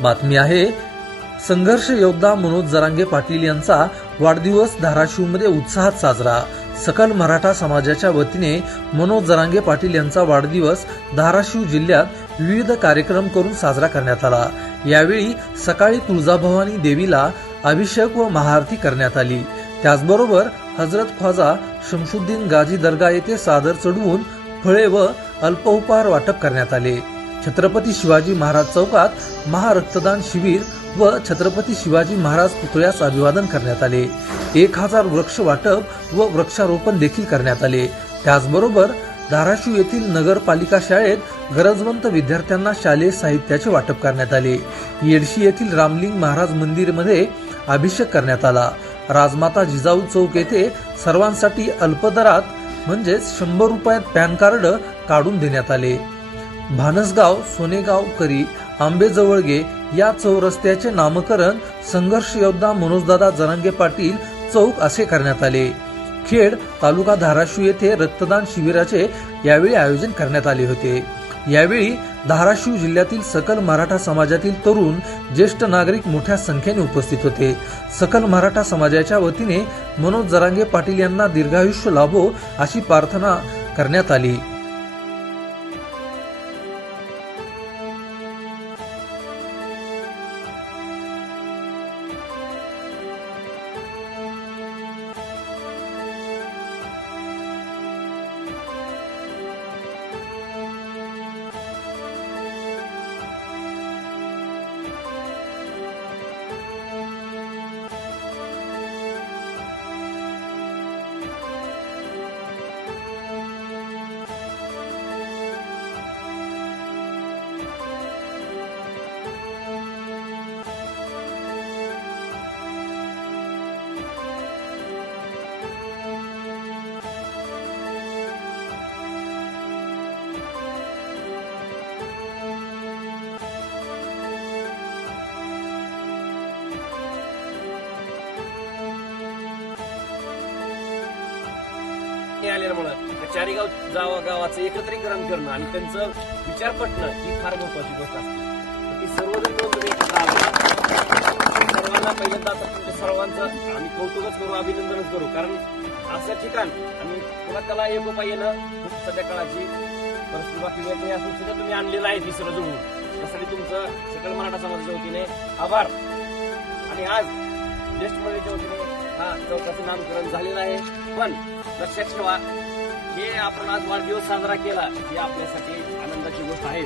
बातमी आहे. संघर्ष योद्धा मनोज जरांगे पाटील यांचा वाढदिवस धाराशिवमध्ये उत्साहात साजरा. सकल मराठा समाजाच्या वतीने मनोज जरांगे पाटील यांचा वाढदिवस धाराशिव जिल्ह्यात विविध कार्यक्रम करून साजरा करण्यात आला. यावेळी सकाळी तुळजाभवानी देवीला अभिषेक व महाआरती करण्यात आली. त्याचबरोबर हजरत ख्वाजा शमशुद्दीन गाजी दर्गा येथे सादर चढवून फळे व अल्पउपहार वाटप करण्यात आले. छत्रपती शिवाजी महाराज चौकात महारक्तदान शिबिर व छत्रपती शिवाजी महाराज पुतळ्यास अभिवादन करण्यात आले. एक हजार वृक्ष वाटप व वृक्षारोपण देखील करण्यात आले. त्याचबरोबर धाराशिव येथील नगरपालिका शाळेत गरजवंत विद्यार्थ्यांना शालेय साहित्याचे वाटप करण्यात आले. येडशी येथील रामलिंग महाराज मंदिरमध्ये अभिषेक करण्यात आला. राजमाता जिजाऊ चौक येथे सर्वांसाठी अल्पदरात म्हणजेच शंभर रुपयात पॅन कार्ड काढून देण्यात आले. भानसगाव सोनेगाव करी आंबेजवळगे या चौरस्त्याचे नामकरण संघर्ष योद्धा मनोजदादा जरांगे पाटील चौक असे करण्यात आले. खेड तालुका धाराशिव येथे रक्तदान शिबिराचे यावेळी आयोजन करण्यात आले होते. यावेळी धाराशिव जिल्ह्यातील सकल मराठा समाजातील तरुण ज्येष्ठ नागरिक मोठ्या संख्येने उपस्थित होते. सकल मराठा समाजाच्या वतीने मनोज जरांगे पाटील यांना दीर्घायुष्य लाभो अशी प्रार्थना करण्यात आली. हे आलेल्यामुळं त्या चारीगाव गाव गावाचं एकत्रीकरण करणं आणि त्यांचं विचार पटणं ही फार महत्वाची गोष्ट असते. ती सर्वजण तुम्ही सर्वांना पहिल्यांदा आता तुमच्या सर्वांचं आम्ही कौतुकच करू अभिनंदनच करू. कारण असं ठिकाण आणि पुन्हा त्याला एकोपा येणं खूप सध्या काळाची परिस्थिती बाकी वेगळी असून सुद्धा तुम्ही आणलेलं आहे तिसरं जुळवून त्यासाठी तुमचं सकल मराठा समाजाच्या वतीने आभार. आणि आज ज्येष्ठ मंडळीच्या वतीने हा चौकाचं नामकरण झालेलं आहे. पण लक्षात ठेवा हे आपण आज वाढदिवस साजरा केला ही आपल्यासाठी आनंदाची गोष्ट आहे.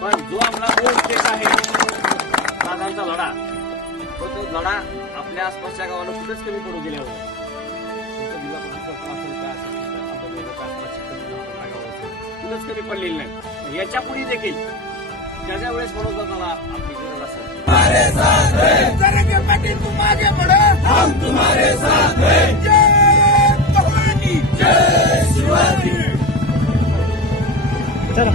पण जो आपला मूळ उद्देश आहे दादांचा लढा तो तो लढा आपल्या आसपासच्या गावाला कुठेच कमी पडू गेल्यावर. तुमचं कुठेच कमी पडलेली नाही. याच्यापुढे देखील ज्या ज्या वेळेस म्हणून आपली गरज असेल. चला.